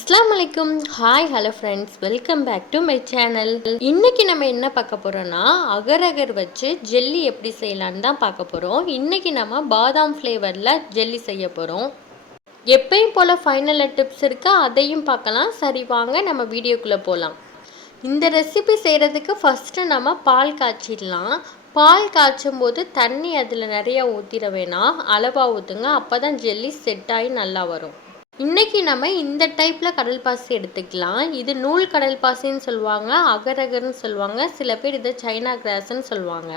அஸ்ஸலாமு அலைக்கும். Hi hello friends, welcome back to my channel. இன்னைக்கு நம்ம என்ன பார்க்க போறோம்னா அகரகர் வச்சு ஜெல்லி எப்படி செய்யலான்னு தான் பார்க்க போகிறோம். இன்னைக்கு நம்ம பாதாம் ஃப்ளேவரில் ஜெல்லி செய்ய போகிறோம். எப்பயும் போல் ஃபைனலில் டிப்ஸ் இருக்குது, அதையும் பார்க்கலாம். சரி வாங்க நம்ம வீடியோக்குள்ளே போகலாம். இந்த ரெசிபி செய்கிறதுக்கு ஃபஸ்ட்டு நம்ம பால் காய்ச்சிடலாம். பால் காய்ச்சும் போது தண்ணி அதில் நிறையா ஊற்றிட வேணாம், அளவாக ஊற்றுங்க. அப்போ தான் ஜெல்லி செட் ஆகி நல்லா வரும். இன்றைக்கி நம்ம இந்த டைப்பில் கடல் பாசி எடுத்துக்கலாம். இது நூல் கடல் பாசின்னு சொல்லுவாங்க, அகரகர்னு சொல்லுவாங்க, சில பேர் இதை சைனா கிராஸ்ன்னு சொல்லுவாங்க.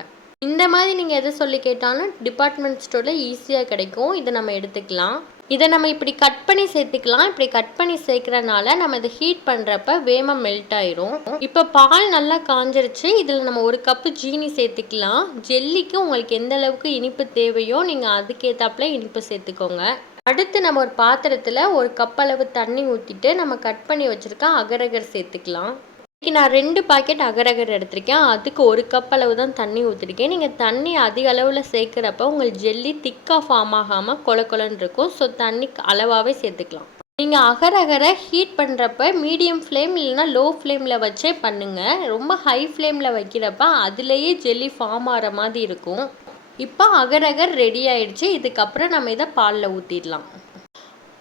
இந்த மாதிரி நீங்கள் எதை சொல்லி கேட்டாலும் டிபார்ட்மெண்ட் ஸ்டோரில் ஈஸியாக கிடைக்கும். இதை நம்ம எடுத்துக்கலாம். இதை நம்ம இப்படி கட் பண்ணி சேர்த்துக்கலாம். இப்படி கட் பண்ணி சேர்க்குறனால நம்ம இதை ஹீட் பண்ணுறப்ப வேகமாக மெல்ட் ஆயிரும். இப்போ பால் நல்லா காஞ்சிருச்சு. இதில் நம்ம 1 கப்பு ஜீனி சேர்த்துக்கலாம். ஜெல்லிக்கு உங்களுக்கு எந்த அளவுக்கு இனிப்பு தேவையோ நீங்கள் அதுக்கேற்றாப்புல இனிப்பு சேர்த்துக்கோங்க. அடுத்து நம்ம ஒரு பாத்திரத்தில் 1 கப் அளவு தண்ணி ஊற்றிட்டு நம்ம கட் பண்ணி வச்சுருக்க அகரகர் சேர்த்துக்கலாம். இன்றைக்கி நான் 2 பாக்கெட் அகரகர் எடுத்திருக்கேன். அதுக்கு 1 கப் அளவு தான் தண்ணி ஊற்றிருக்கேன். நீங்கள் தண்ணி அதிக அளவில் சேர்க்குறப்ப உங்கள் ஜெல்லி திக்காக ஃபார்ம் ஆகாமல் கொலன்னு இருக்கும். ஸோ தண்ணி அளவாகவே சேர்த்துக்கலாம். நீங்கள் அகரகரை ஹீட் பண்ணுறப்ப மீடியம் ஃப்ளேம் இல்லைனா லோ ஃப்ளேமில் வச்சே பண்ணுங்கள். ரொம்ப ஹை ஃப்ளேமில் வைக்கிறப்ப அதுலேயே ஜெல்லி ஃபார்ம் ஆகிற மாதிரி இருக்கும். இப்போ அகரகர் ரெடி ஆயிடுச்சு. இதுக்கப்புறம் நம்ம இதை பாலில் ஊற்றிடலாம்.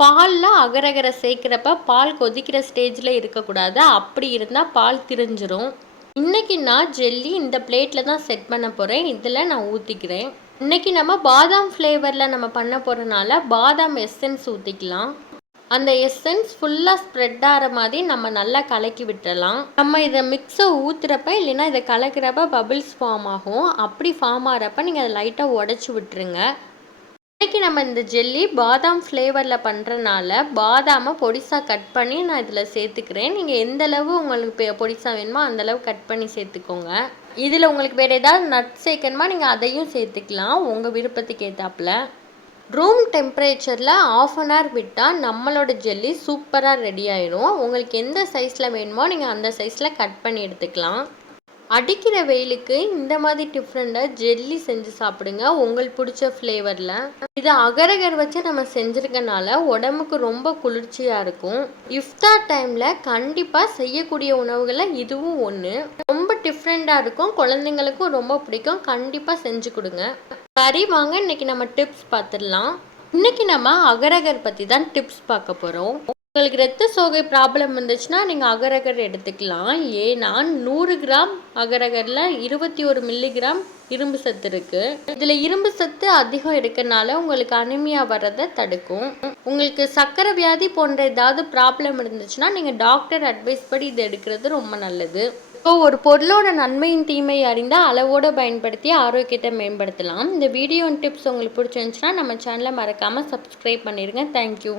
பாலில் அகரகரை சேர்க்குறப்ப பால் கொதிக்கிற ஸ்டேஜில் இருக்கக்கூடாது. அப்படி இருந்தால் பால் திரிஞ்சிரும். இன்றைக்கி நான் ஜெல்லி இந்த பிளேட்டில் தான் செட் பண்ண போகிறேன். இதில் நான் ஊற்றிக்கிறேன். இன்றைக்கி நம்ம பாதாம் ஃப்ளேவரில் நம்ம பண்ண போகிறனால பாதாம் எசன்ஸ் ஊற்றிக்கலாம். அந்த எசன்ஸ் ஃபுல்லாக ஸ்ப்ரெட் ஆகிற மாதிரி நம்ம நல்லா கலக்கி விட்டுறலாம். நம்ம இதை மிக்ஸை ஊற்றுறப்ப இல்லைன்னா இதை கலக்கிறப்ப பபிள்ஸ் ஃபார்ம் ஆகும். அப்படி ஃபார்ம் ஆகிறப்ப நீங்கள் அதை லைட்டாக உடச்சி விட்டுருங்க. இன்றைக்கி நம்ம இந்த ஜெல்லி பாதாம் ஃப்ளேவரில் பண்ணுறனால பாதாமை பொடிசாக கட் பண்ணி நான் இதில் சேர்த்துக்கிறேன். நீங்கள் எந்த அளவு உங்களுக்கு பொடிசாக வேணுமோ அந்தளவு கட் பண்ணி சேர்த்துக்கோங்க. இதில் உங்களுக்கு வேறு ஏதாவது நட் சேர்க்கணுமா நீங்கள் அதையும் சேர்த்துக்கலாம், உங்கள் விருப்பத்துக்கு ஏற்றாப்புல. ரூம் டெம்பரேச்சரில் 1/2 அன் ஹவர் விட்டால் நம்மளோட ஜெல்லி சூப்பராக ரெடி ஆயிடும். உங்களுக்கு எந்த சைஸில் வேணுமோ நீங்கள் அந்த சைஸில் கட் பண்ணி எடுத்துக்கலாம். அடிக்கிற வெயிலுக்கு இந்த மாதிரி டிஃப்ரெண்ட்டாக ஜெல்லி செஞ்சு சாப்பிடுங்க, உங்களுக்கு பிடிச்ச ஃப்ளேவரில். இது அகரகர் வச்சு நம்ம செஞ்சுருக்கனால உடம்புக்கு ரொம்ப குளிர்ச்சியாக இருக்கும். இஃப்தார் டைமில் கண்டிப்பாக செய்யக்கூடிய உணவுகளில் இதுவும் ஒன்று. ரொம்ப டிஃப்ரெண்ட்டாக இருக்கும், குழந்தைங்களுக்கும் ரொம்ப பிடிக்கும். கண்டிப்பாக செஞ்சு கொடுங்க. சரி வாங்க இன்னைக்கு நம்ம டிப்ஸ் பார்த்துடலாம். இன்னைக்கு நம்ம அகரகர் பற்றி தான் டிப்ஸ் பார்க்க போகிறோம். உங்களுக்கு ரத்த சோகை ப்ராப்ளம் இருந்துச்சுன்னா நீங்கள் அகரகர் எடுத்துக்கலாம். ஏன்னா 100 கிராம் அகரகரில் 21 மில்லிகிராம் இரும்பு சத்து இருக்குது. இதில் இரும்பு சத்து அதிகம் இருக்கனால உங்களுக்கு அனிமியா வர்றதை தடுக்கும். உங்களுக்கு சர்க்கரை வியாதி போன்ற ஏதாவது ப்ராப்ளம் இருந்துச்சுன்னா நீங்கள் டாக்டர் அட்வைஸ் படி இதை எடுக்கிறது ரொம்ப நல்லது. இப்போ ஒரு பொருளோட நன்மையின் தீமை அறிந்தால் அளவோடு பயன்படுத்தி ஆரோக்கியத்தை மேம்படுத்தலாம். இந்த வீடியோ டிப்ஸ் உங்களுக்கு பிடிச்சிருந்துச்சுன்னா நம்ம சேனலை மறக்காமல் சப்ஸ்கிரைப் பண்ணிடுங்க. தேங்க்யூ.